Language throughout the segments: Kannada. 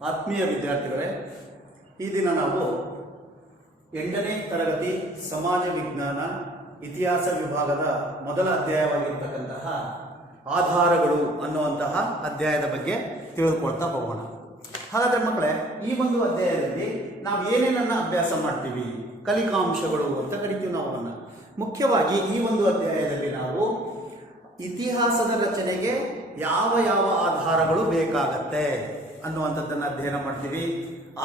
ಆತ್ಮೀಯ ವಿದ್ಯಾರ್ಥಿಗಳೇ, ಈ ದಿನ ನಾವು 8ನೇ ತರಗತಿ ಸಮಾಜ ವಿಜ್ಞಾನ ಇತಿಹಾಸ ವಿಭಾಗದ ಮೊದಲ ಅಧ್ಯಾಯವಾಗಿರ್ತಕ್ಕಂತಹ ಆಧಾರಗಳು ಅನ್ನುವಂತಹ ಅಧ್ಯಾಯದ ಬಗ್ಗೆ ತಿಳಿದುಕೊಳ್ತಾ ಹೋಗೋಣ. ಹಾಗಾದರೆ ಮಕ್ಕಳೇ, ಈ ಒಂದು ಅಧ್ಯಾಯದಲ್ಲಿ ನಾವು ಏನೇನನ್ನ ಅಭ್ಯಾಸ ಮಾಡ್ತೀವಿ, ಕಲಿಕಾಂಶಗಳು ಅಂತ ಕರಿತೀವಿ ನಾವು ಅವನ್ನ. ಮುಖ್ಯವಾಗಿ ಈ ಒಂದು ಅಧ್ಯಾಯದಲ್ಲಿ ನಾವು ಇತಿಹಾಸದ ರಚನೆಗೆ ಯಾವ ಯಾವ ಆಧಾರಗಳು ಬೇಕಾಗತ್ತೆ ಅನ್ನುವಂಥದ್ದನ್ನು ಅಧ್ಯಯನ ಮಾಡ್ತೀವಿ.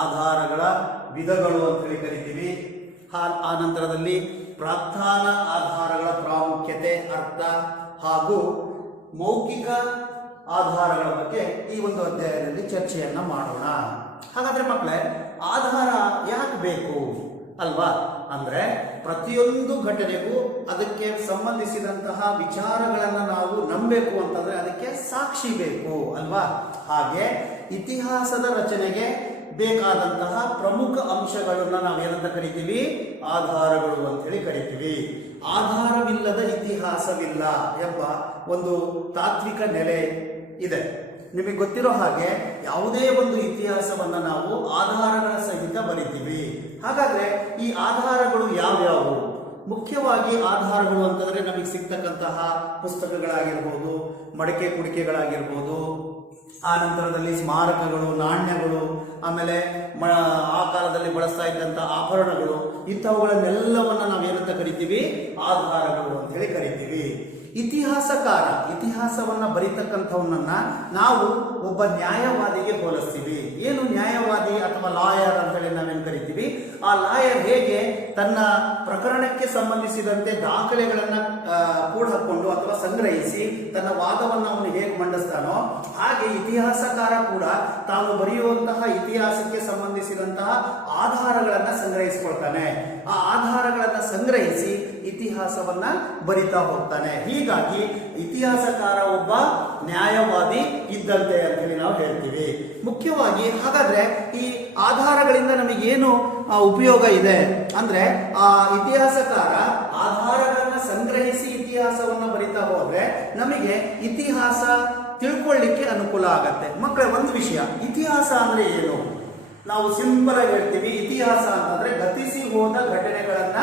ಆಧಾರಗಳ ವಿಧಗಳು ಅಂತೇಳಿ ಕರಿತೀವಿ. ಆ ನಂತರದಲ್ಲಿ ಪ್ರಾರ್ಥನಾ ಆಧಾರಗಳ ಪ್ರಾಮುಖ್ಯತೆ, ಅರ್ಥ ಹಾಗೂ ಮೌಖಿಕ ಆಧಾರಗಳ ಬಗ್ಗೆ ಈ ಒಂದು ಅಧ್ಯಾಯದಲ್ಲಿ ಚರ್ಚೆಯನ್ನ ಮಾಡೋಣ. ಹಾಗಾದ್ರೆ ಮಕ್ಕಳೇ, ಆಧಾರ ಯಾಕೆ ಬೇಕು ಅಲ್ವಾ? ಅಂದ್ರೆ ಪ್ರತಿಯೊಂದು ಘಟನೆಗೂ ಅದಕ್ಕೆ ಸಂಬಂಧಿಸಿದಂತಹ ವಿಚಾರಗಳನ್ನ ನಾವು ನಂಬಬೇಕು ಅಂತಂದ್ರೆ ಅದಕ್ಕೆ ಸಾಕ್ಷಿ ಬೇಕು ಅಲ್ವಾ? ಹಾಗೆ ಇತಿಹಾಸದ ರಚನೆಗೆ ಬೇಕಾದಂತಹ ಪ್ರಮುಖ ಅಂಶಗಳನ್ನ ನಾವೇನಂತ ಕರಿತೀವಿ? ಆಧಾರಗಳು ಅಂತ ಹೇಳಿ ಕರಿತೀವಿ. ಆಧಾರವಿಲ್ಲದ ಇತಿಹಾಸವಿಲ್ಲ ಎಂಬ ಒಂದು ತಾತ್ವಿಕ ನೆಲೆ ಇದೆ. ನಿಮಗೆ ಗೊತ್ತಿರೋ ಹಾಗೆ ಯಾವುದೇ ಒಂದು ಇತಿಹಾಸವನ್ನ ನಾವು ಆಧಾರಗಳ ಸಹಿತ ಬರಿತೀವಿ. ಹಾಗಾದ್ರೆ ಈ ಆಧಾರಗಳು ಯಾವ್ಯಾವು? ಮುಖ್ಯವಾಗಿ ಆಧಾರಗಳು ಅಂತಂದ್ರೆ ನಮಗೆ ಸಿಗ್ತಕ್ಕಂತಹ ಪುಸ್ತಕಗಳಾಗಿರ್ಬೋದು, ಮಡಕೆ ಕುಡಿಕೆಗಳಾಗಿರ್ಬೋದು, ಆ ನಂತರದಲ್ಲಿ ಸ್ಮಾರಕಗಳು, ನಾಣ್ಯಗಳು, ಆಮೇಲೆ ಆ ಕಾಲದಲ್ಲಿ ಬಳಸ್ತಾ ಇದ್ದಂತಹ ಆಭರಣಗಳು, ಇಂಥವುಗಳನ್ನೆಲ್ಲವನ್ನ ನಾವೇನಂತ ಕರಿತೀವಿ? ಆಧಾರಗಳು ಅಂತ ಹೇಳಿ ಕರಿತೀವಿ. ಇತಿಹಾಸಕಾರ ಇತಿಹಾಸವನ್ನ ಬರೀತಕ್ಕಂಥವನ್ನ ನಾವು ಒಬ್ಬ ನ್ಯಾಯವಾದಿಗೆ ಹೋಲಿಸ್ತೀವಿ. ಏನು ನ್ಯಾಯವಾದಿ ಅಥವಾ ಲಾಯರ್ ಅಂತ ಹೇಳಿ ನಾವೇನು ಕರಿತೀವಿ? ಆ ಲಾಯರ್ ಹೇಗೆ ತನ್ನ ಪ್ರಕರಣಕ್ಕೆ ಸಂಬಂಧಿಸಿದಂತೆ ದಾಖಲೆಗಳನ್ನ ಕೂಡ ಹಾಕೊಂಡು ಅಥವಾ ಸಂಗ್ರಹಿಸಿ ತನ್ನ ವಾದವನ್ನು ಅವನು ಹೇಗೆ ಮಂಡಿಸ್ತಾನೋ, ಹಾಗೆ ಇತಿಹಾಸಕಾರ ಕೂಡ ತಾನು ಬರೆಯುವಂತಹ ಇತಿಹಾಸಕ್ಕೆ ಸಂಬಂಧಿಸಿದಂತಹ ಆಧಾರಗಳನ್ನ ಸಂಗ್ರಹಿಸಿಕೊಳ್ತಾನೆ. ಆ ಆಧಾರಗಳನ್ನ ಸಂಗ್ರಹಿಸಿ ಇತಿಹಾಸವನ್ನ ಬರಿತಾ ಹೋಗ್ತಾನೆ. ಹೀಗಾಗಿ ಇತಿಹಾಸಕಾರ ಒಬ್ಬ ನ್ಯಾಯವಾದಿ ಇದ್ದಂತೆ ಅಂತ ಹೇಳಿ ನಾವು ಹೇಳ್ತೀವಿ. ಮುಖ್ಯವಾಗಿ ಹಾಗಾದ್ರೆ ಈ ಆಧಾರಗಳಿಂದ ನಮಗೇನು ಉಪಯೋಗ ಇದೆ ಅಂದ್ರೆ, ಆ ಇತಿಹಾಸಕಾರ ಆಧಾರಗಳನ್ನ ಸಂಗ್ರಹಿಸಿ ಇತಿಹಾಸವನ್ನ ಬರಿತಾ ಹೋದ್ರೆ ನಮಗೆ ಇತಿಹಾಸ ತಿಳ್ಕೊಳ್ಳಿಕ್ಕೆ ಅನುಕೂಲ ಆಗತ್ತೆ. ಮಕ್ಕಳೇ, ಒಂದು ವಿಷಯ, ಇತಿಹಾಸ ಅಂದ್ರೆ ಏನು? ನಾವು ಸಿಂಪಲ್ ಆಗಿ ಹೇಳ್ತೀವಿ, ಇತಿಹಾಸ ಅಂತಂದ್ರೆ ಗತಿಸಿ ಹೋದ ಘಟನೆಗಳನ್ನ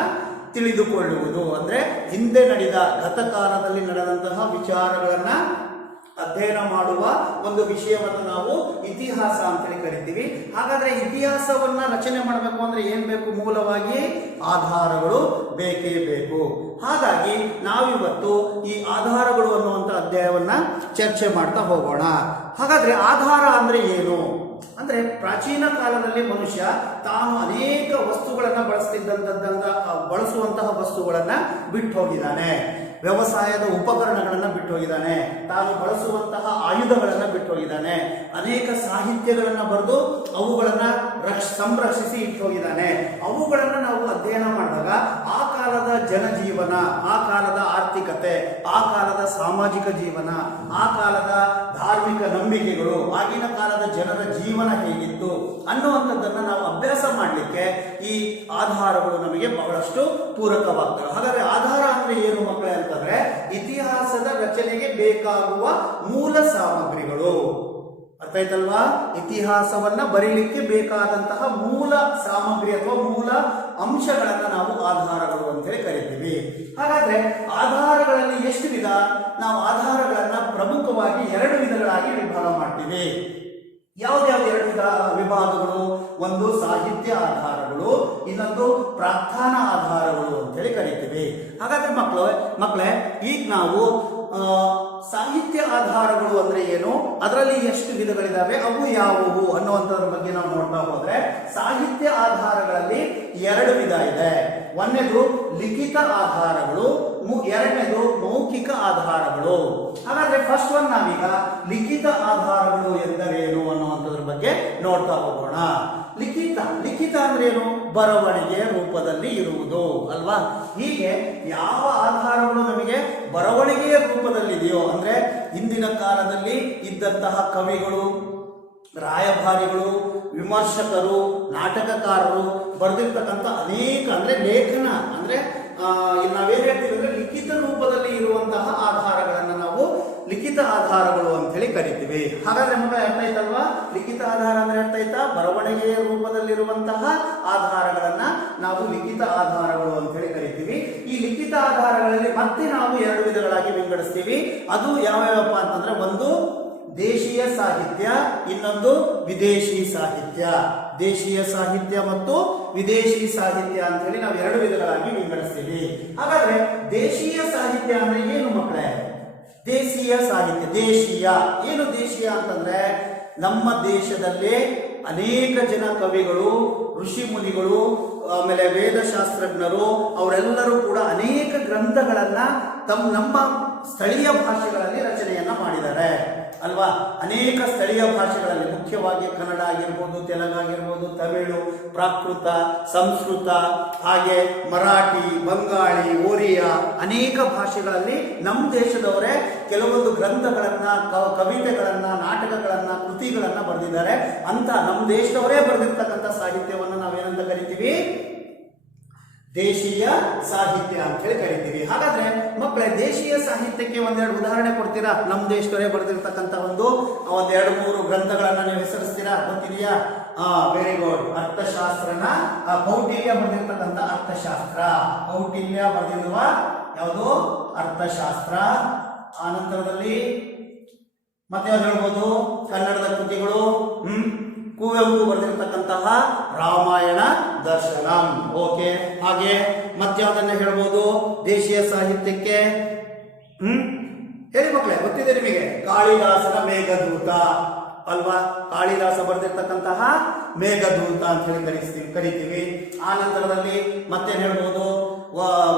ತಿಳಿದುಕೊಳ್ಳುವುದು. ಅಂದ್ರೆ ಹಿಂದೆ ನಡೆದ ಗತಕಾಲದಲ್ಲಿ ನಡೆದಂತಹ ವಿಚಾರಗಳನ್ನ ಅಧ್ಯಯನ ಮಾಡುವ ಒಂದು ವಿಷಯವನ್ನು ನಾವು ಇತಿಹಾಸ ಅಂತೇಳಿ ಕರಿತೀವಿ. ಹಾಗಾದ್ರೆ ಇತಿಹಾಸವನ್ನ ರಚನೆ ಮಾಡಬೇಕು ಅಂದ್ರೆ ಏನ್ ಬೇಕು? ಮೂಲವಾಗಿ ಆಧಾರಗಳು ಬೇಕೇ ಬೇಕು. ಹಾಗಾಗಿ ನಾವಿವತ್ತು ಈ ಆಧಾರಗಳು ಅನ್ನುವಂಥ ಅಧ್ಯಾಯವನ್ನ ಚರ್ಚೆ ಮಾಡ್ತಾ ಹೋಗೋಣ. ಹಾಗಾದ್ರೆ ಆಧಾರ ಅಂದ್ರೆ ಏನು ಅಂದ್ರೆ, ಪ್ರಾಚೀನ ಕಾಲದಲ್ಲಿ ಮನುಷ್ಯ ತಾನು ಅನೇಕ ವಸ್ತುಗಳನ್ನ ಬಳಸುವಂತಹ ವಸ್ತುಗಳನ್ನ ಬಿಟ್ಟು ಹೋಗಿದ್ದಾನೆ. ವ್ಯವಸಾಯದ ಉಪಕರಣಗಳನ್ನ ಬಿಟ್ಟು ಹೋಗಿದ್ದಾನೆ. ತಾನು ಬಳಸುವಂತಹ ಆಯುಧಗಳನ್ನ ಬಿಟ್ಟು ಹೋಗಿದ್ದಾನೆ. ಅನೇಕ ಸಾಹಿತ್ಯಗಳನ್ನ ಬರೆದು ಅವುಗಳನ್ನ ಸಂರಕ್ಷಿಸಿ ಇಟ್ಟು ಹೋಗಿದ್ದಾನೆ. ಅವುಗಳನ್ನ ನಾವು ಅಧ್ಯಯನ ಮಾಡಿದಾಗ ಆ ಕಾಲದ ಜನಜೀವನ, ಆ ಕಾಲದ ಆರ್ಥಿಕತೆ, ಆ ಕಾಲದ ಸಾಮಾಜಿಕ ಜೀವನ, ಆ ಕಾಲದ ಧಾರ್ಮಿಕ ನಂಬಿಕೆಗಳು, ಆಗಿನ ಕಾಲದ ಜನರ ಜೀವನ ಹೇಗಿತ್ತು ಅನ್ನುವಂಥದ್ದನ್ನ ನಾವು ಅಭ್ಯಾಸ ಮಾಡಲಿಕ್ಕೆ ಈ ಆಧಾರಗಳು ನಮಗೆ ಬಹಳಷ್ಟು ಪೂರಕವಾಗ್ತವೆ. ಹಾಗಾದ್ರೆ ಆಧಾರ ಅಂದ್ರೆ ಏನು ಮಕ್ಕಳೇ ಅಂತಂದ್ರೆ, ಇತಿಹಾಸದ ರಚನೆಗೆ ಬೇಕಾಗುವ ಮೂಲ ಸಾಮಗ್ರಿಗಳು. ಅರ್ಥ ಆಯ್ತಲ್ವಾ? ಇತಿಹಾಸವನ್ನ ಬರೀಲಿಕ್ಕೆ ಬೇಕಾದಂತಹ ಮೂಲ ಸಾಮಗ್ರಿ ಅಥವಾ ಮೂಲ ಅಂಶಗಳನ್ನ ನಾವು ಆಧಾರಗಳು ಅಂತ ಹೇಳಿ ಕರಿತೀವಿ. ಹಾಗಾದ್ರೆ ಆಧಾರಗಳಲ್ಲಿ ಎಷ್ಟು ವಿಧ? ನಾವು ಆಧಾರಗಳನ್ನ ಪ್ರಮುಖವಾಗಿ 2 ವಿಧಗಳಾಗಿ ವಿಭಾಗ ಮಾಡ್ತೀವಿ. ಯಾವ್ದ್ಯಾವ್ದು 2 ವಿಭಾಗಗಳು? ಒಂದು ಸಾಹಿತ್ಯ ಆಧಾರಗಳು, ಇನ್ನೊಂದು ಪ್ರಾರ್ಥನಾ ಆಧಾರಗಳು ಅಂತ ಹೇಳಿ ಕರಿತೀವಿ. ಹಾಗಾದ್ರೆ ಮಕ್ಕಳೇ, ಈಗ ನಾವು ಸಾಹಿತ್ಯ ಆಧಾರಗಳು ಅಂದ್ರೆ ಏನು, ಅದರಲ್ಲಿ ಎಷ್ಟು ವಿಧಗಳಿದಾವೆ, ಅವು ಯಾವುವು ಅನ್ನುವಂಥದ್ರ ಬಗ್ಗೆ ನಾವು ನೋಡ್ತಾ ಹೋದ್ರೆ, ಸಾಹಿತ್ಯ ಆಧಾರಗಳಲ್ಲಿ 2 ವಿಧ ಇದೆ. ಒಂದನೇದು ಲಿಖಿತ ಆಧಾರಗಳು, ಎರಡನೇದು ಮೌಖಿಕ ಆಧಾರಗಳು. ಹಾಗಾದ್ರೆ ಫಸ್ಟ್ ಒನ್ ನಾವೀಗ ಲಿಖಿತ ಆಧಾರಗಳು ಎಂದರೇನು ಅನ್ನುವಂಥದ್ರ ಬಗ್ಗೆ ನೋಡ್ತಾ ಹೋಗೋಣ. ಲಿಖಿತ ಅಂದ್ರೆ ಏನು? ಬರವಣಿಗೆ ರೂಪದಲ್ಲಿ ಇರುವುದು ಅಲ್ವಾ? ಹೀಗೆ ಯಾವ ಆಧಾರಗಳು ನಮಗೆ ಬರವಣಿಗೆಯ ರೂಪದಲ್ಲಿದೆಯೋ, ಅಂದ್ರೆ ಹಿಂದಿನ ಕಾಲದಲ್ಲಿ ಇದ್ದಂತಹ ಕವಿಗಳು, ರಾಯಭಾರಿಗಳು, ವಿಮರ್ಶಕರು, ನಾಟಕಕಾರರು ಬರೆದಿರ್ತಕ್ಕಂಥ ಅನೇಕ, ಅಂದ್ರೆ ಲೇಖನ, ಅಂದ್ರೆ ನಾವೇನ್ ಹೇಳ್ತೀವಿ ಅಂದ್ರೆ ಲಿಖಿತ ರೂಪದಲ್ಲಿ ಇರುವಂತಹ ಆಧಾರಗಳನ್ನ ನಾವು ಲಿಖಿತ ಆಧಾರಗಳು ಅಂತ ಹೇಳಿ ಕರಿತೀವಿ. ಹಾಗಾದ್ರೆ ಮಕ್ಕಳ ಅರ್ಥ ಆಯ್ತಲ್ವಾ? ಲಿಖಿತ ಆಧಾರ ಅಂದ್ರೆ ಅರ್ಥ ಆಯ್ತಾ? ಬರವಣಿಗೆಯ ರೂಪದಲ್ಲಿರುವಂತಹ ಆಧಾರಗಳನ್ನ ನಾವು ಲಿಖಿತ ಆಧಾರಗಳು ಅಂತ ಹೇಳಿ ಕರಿತೀವಿ. ಈ ಲಿಖಿತ ಆಧಾರಗಳಲ್ಲಿ ಮತ್ತೆ ನಾವು ಎರಡು ವಿಧಗಳಾಗಿ ವಿಂಗಡಿಸ್ತೀವಿ. ಅದು ಯಾವ್ಯಾವಪ್ಪ ಅಂತಂದ್ರೆ, ಒಂದು ದೇಶೀಯ ಸಾಹಿತ್ಯ, ಇನ್ನೊಂದು ವಿದೇಶಿ ಸಾಹಿತ್ಯ. ದೇಶೀಯ ಸಾಹಿತ್ಯ ಮತ್ತು ವಿದೇಶಿ ಸಾಹಿತ್ಯ ಅಂತ ಹೇಳಿ ನಾವು ಎರಡು ವಿಧಗಳಾಗಿ ವಿಂಗಡಿಸ್ತೀವಿ. ಹಾಗಾದ್ರೆ ದೇಶೀಯ ಸಾಹಿತ್ಯ ಅಂದ್ರೆ ಏನು ಮಕ್ಕಳೇ? ದೇಶೀಯ ಸಾಹಿತ್ಯ, ದೇಶೀಯ ಏನು? ದೇಶೀಯ ಅಂತಂದ್ರೆ ನಮ್ಮ ದೇಶದಲ್ಲೇ ಅನೇಕ ಜನ ಕವಿಗಳು, ಋಷಿ ಮುನಿಗಳು, ಆಮೇಲೆ ವೇದಶಾಸ್ತ್ರಜ್ಞರು ಅವರೆಲ್ಲರೂ ಕೂಡ ಅನೇಕ ಗ್ರಂಥಗಳನ್ನ ನಮ್ಮ ಸ್ಥಳೀಯ ಭಾಷೆಗಳಲ್ಲಿ ರಚನೆಯನ್ನ ಮಾಡಿದ್ದಾರೆ ಅಲ್ವಾ? ಅನೇಕ ಸ್ಥಳೀಯ ಭಾಷೆಗಳಲ್ಲಿ, ಮುಖ್ಯವಾಗಿ ಕನ್ನಡ ಆಗಿರ್ಬೋದು, ತೆಲುಗು ಆಗಿರ್ಬೋದು, ತಮಿಳು, ಪ್ರಾಕೃತ, ಸಂಸ್ಕೃತ, ಹಾಗೆ ಮರಾಠಿ, ಬಂಗಾಳಿ, ಒರಿಯಾ, ಅನೇಕ ಭಾಷೆಗಳಲ್ಲಿ ನಮ್ಮ ದೇಶದವರೇ ಕೆಲವೊಂದು ಗ್ರಂಥಗಳನ್ನ, ಕವಿತೆಗಳನ್ನ, ನಾಟಕಗಳನ್ನ, ಕೃತಿಗಳನ್ನ ಬರೆದಿದ್ದಾರೆ. ಅಂತ ನಮ್ಮ ದೇಶದವರೇ ಬರೆದಿರ್ತಕ್ಕಂಥ ಸಾಹಿತ್ಯವನ್ನು ನಾವೇನಂತ ಕರಿತೀವಿ? ದೇಶೀಯ ಸಾಹಿತ್ಯ ಅಂತ ಹೇಳಿ ಕರಿತೀವಿ. ಹಾಗಾದ್ರೆ ಮಕ್ಕಳೇ, ದೇಶೀಯ ಸಾಹಿತ್ಯಕ್ಕೆ ಒಂದೆರಡು ಉದಾಹರಣೆ ಕೊಡ್ತೀರಾ? ನಮ್ಮ ದೇಶದವರೇ ಬರೆದಿರ್ತಕ್ಕಂಥ ಒಂದೆರಡು ಮೂರು ಗ್ರಂಥಗಳನ್ನ ನೀವು ಹೆಸರಿಸ್ತೀರಾ? ಗೊತ್ತಿದೆಯಾ? Very good. ಅರ್ಥಶಾಸ್ತ್ರನ ಕೌಟಿಲ್ಯ ಬರೆದಿರ್ತಕ್ಕಂಥ ಅರ್ಥಶಾಸ್ತ್ರ. ಕೌಟಿಲ್ಯ ಬರೆದಿರುವ ಯಾವುದು? ಅರ್ಥಶಾಸ್ತ್ರ. ಆ ನಂತರದಲ್ಲಿ ಮತ್ತೆ ಯಾವ್ದು ಹೇಳ್ಬೋದು? ಕನ್ನಡದ ಕೃತಿಗಳು. ಕುವೆಂಪು ಬರೆದಿರ್ತಕ್ಕಂತಹ ರಾಮಾಯಣ ದರ್ಶನಂ. ಓಕೆ. ಹಾಗೆ ಮತ್ತೆ ಯಾವ್ದನ್ನ ಹೇಳ್ಬೋದು ದೇಶೀಯ ಸಾಹಿತ್ಯಕ್ಕೆ? ಹೇಳಿ ಮಕ್ಕಳೇ, ಗೊತ್ತಿದೆ ನಿಮಗೆ? ಕಾಳಿದಾಸನ ಮೇಘದೂತ ಅಲ್ವಾ? ಕಾಳಿದಾಸ ಬರೆದಿರ್ತಕ್ಕಂತಹ ಮೇಘದೂತ ಅಂತ ಹೇಳಿ ಕರಿತೀವಿ. ಆ ನಂತರದಲ್ಲಿ ಮತ್ತೇನ್ ಹೇಳ್ಬೋದು?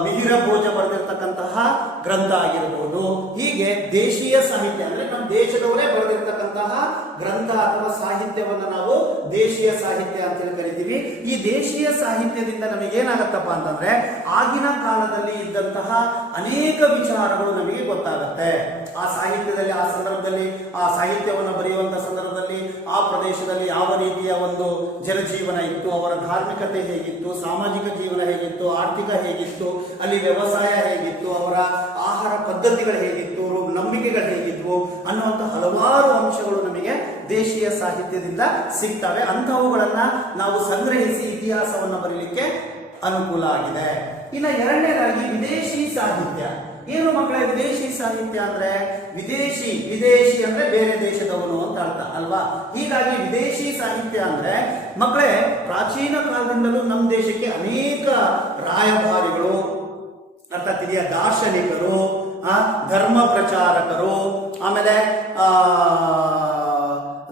ಮಿಹಿರ ಭೋಜ ಬರೆದಿರ್ತಕ್ಕಂತಹ ಗ್ರಂಥ ಆಗಿರಬಹುದು. ಹೀಗೆ ದೇಶೀಯ ಸಾಹಿತ್ಯ ಅಂದ್ರೆ ನಮ್ಮ ದೇಶದವರೇ ಬರೆದಿರ್ತಕ್ಕಂತಹ ಗ್ರಂಥ ಅಥವಾ ಸಾಹಿತ್ಯವನ್ನು ನಾವು ದೇಶೀಯ ಸಾಹಿತ್ಯ ಅಂತ ಹೇಳಿ ಕರಿತೀವಿ. ಈ ದೇಶೀಯ ಸಾಹಿತ್ಯದಿಂದ ನಮಗೆ ಏನಾಗತ್ತಪ್ಪ ಅಂತಂದ್ರೆ, ಆಗಿನ ಕಾಲದಲ್ಲಿ ಇದ್ದಂತಹ ಅನೇಕ ವಿಚಾರಗಳು ನಮಗೆ ಗೊತ್ತಾಗತ್ತೆ. ಆ ಸಾಹಿತ್ಯದಲ್ಲಿ, ಆ ಸಂದರ್ಭದಲ್ಲಿ, ಆ ಸಾಹಿತ್ಯವನ್ನು ಬರೆಯುವಂತ ಸಂದರ್ಭದಲ್ಲಿ ಆ ಪ್ರದೇಶದಲ್ಲಿ ಯಾವ ರೀತಿಯ ಒಂದು ಜನಜೀವನ ಇತ್ತು, ಅವರ ಧಾರ್ಮಿಕತೆ ಹೇಗಿತ್ತು, ಸಾಮಾಜಿಕ ಜೀವನ ಹೇಗಿತ್ತು, ಆರ್ಥಿಕ ಹೇಗಿತ್ತು, ಅಲ್ಲಿ ವ್ಯವಸಾಯ ಹೇಗಿತ್ತು, ಅವರ ಆಹಾರ ಪದ್ಧತಿಗಳು ಹೇಗಿತ್ತು, ನಂಬಿಕೆಗಳು ಹೇಗಿದ್ವು ಅನ್ನುವಂಥ ಹಲವಾರು ಅಂಶಗಳು ನಮಗೆ ದೇಶೀಯ ಸಾಹಿತ್ಯದಿಂದ ಸಿಗ್ತವೆ. ಅಂತಹವುಗಳನ್ನ ನಾವು ಸಂಗ್ರಹಿಸಿ ಇತಿಹಾಸವನ್ನು ಬರೀಲಿಕ್ಕೆ ಅನುಕೂಲ ಆಗಿದೆ. ಇನ್ನು ಎರಡನೇದಾಗಿ ವಿದೇಶಿ ಸಾಹಿತ್ಯ. ಏನು ಮಕ್ಕಳೇ ವಿದೇಶಿ ಸಾಹಿತ್ಯ ಅಂದ್ರೆ? ವಿದೇಶಿ ಅಂದ್ರೆ ಬೇರೆ ದೇಶದವನು ಅಂತ ಅರ್ಥ ಅಲ್ವಾ? ಹೀಗಾಗಿ ವಿದೇಶಿ ಸಾಹಿತ್ಯ ಅಂದ್ರೆ ಮಕ್ಕಳೇ, ಪ್ರಾಚೀನ ಕಾಲದಿಂದಲೂ ನಮ್ಮ ದೇಶಕ್ಕೆ ಅನೇಕ ರಾಯಭಾರಿಗಳು, ಅರ್ಥಾತ್ ಇದೆಯಾ, ದಾರ್ಶನಿಕರು, ಧರ್ಮ ಪ್ರಚಾರಕರು, ಆಮೇಲೆ